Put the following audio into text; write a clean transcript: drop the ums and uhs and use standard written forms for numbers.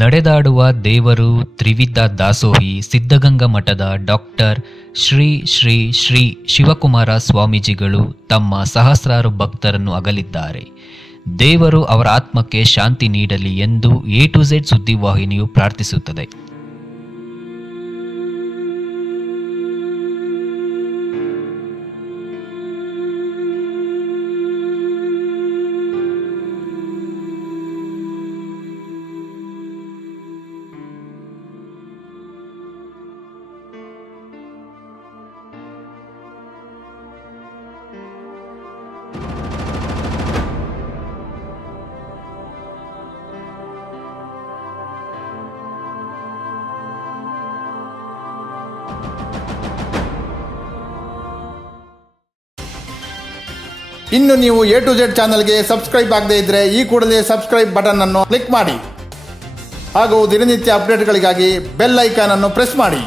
ನಡೆದಾಡುವ ದೇವರು ತ್ರಿವಿಧ ದಾಸೋಹಿ ಸಿದ್ಧಗಂಗಾ ಮಠದ ಡಾಕ್ಟರ್ ಶ್ರೀ ಶ್ರೀ ಶ್ರೀ ಶಿವಕುಮಾರ ಸ್ವಾಮೀಜಿಗಳು ತಮ್ಮ ಸಹಸ್ರಾರು ಭಕ್ತರನ್ನು ಅಗಲಿದ್ದಾರೆ. ದೇವರು ಅವರ ಆತ್ಮಕ್ಕೆ ಶಾಂತಿ ನೀಡಲಿ ಎಂದು ಎ ಟು ಝೆಡ್ ಸುದ್ದಿವಾಹಿನಿಯು ಪ್ರಾರ್ಥಿಸುತ್ತದೆ. ಇನ್ನು ನೀವು ಎ ಟು ಝೆಡ್ ಚಾನಲ್ಗೆ ಸಬ್ಸ್ಕ್ರೈಬ್ ಆಗದೇ ಇದ್ದರೆ ಈ ಕೂಡಲೇ ಸಬ್ಸ್ಕ್ರೈಬ್ ಬಟನ್ ಅನ್ನು ಕ್ಲಿಕ್ ಮಾಡಿ ಹಾಗೂ ದಿನನಿತ್ಯ ಅಪ್ಡೇಟ್ಗಳಿಗಾಗಿ ಬೆಲ್ ಐಕಾನ್ ಅನ್ನು ಪ್ರೆಸ್ ಮಾಡಿ.